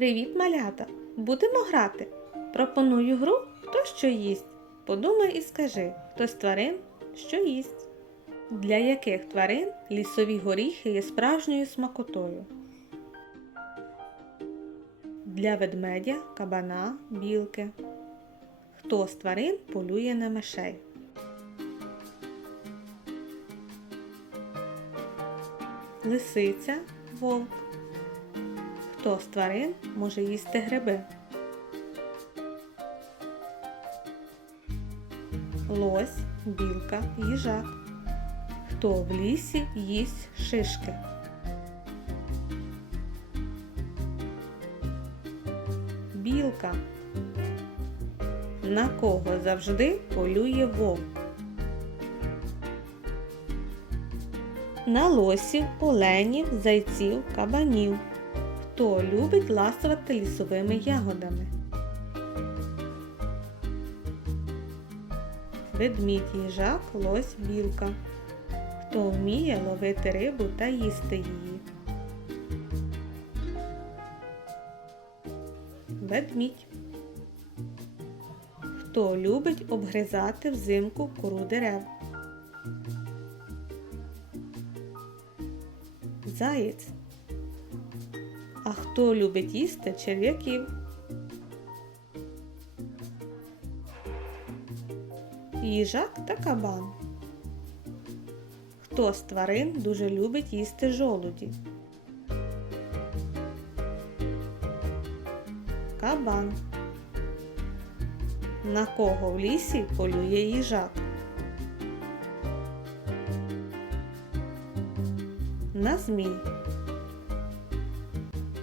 Привіт, малята! Будемо грати. Пропоную гру Хто що їсть. Подумай і скажи, хто з тварин що їсть. Для яких тварин лісові горіхи є справжньою смакотою? Для ведмедя, кабана, білки. Хто з тварин полює на мишей? Лисиця, вовк. Хто з тварин може їсти гриби? Лось, білка, їжак. Хто в лісі їсть шишки? Білка. На кого завжди полює вовк? На лосів, оленів, зайців, кабанів. Хто любить ласувати лісовими ягодами? Ведмідь, їжак, лось, білка. Хто вміє ловити рибу та їсти її? Ведмідь. Хто любить обгризати взимку кору дерев? Заєць. Хто любить їсти черв'яків? Їжак та кабан. Хто з тварин дуже любить їсти жолуді? Кабан. На кого в лісі полює їжак? На змій.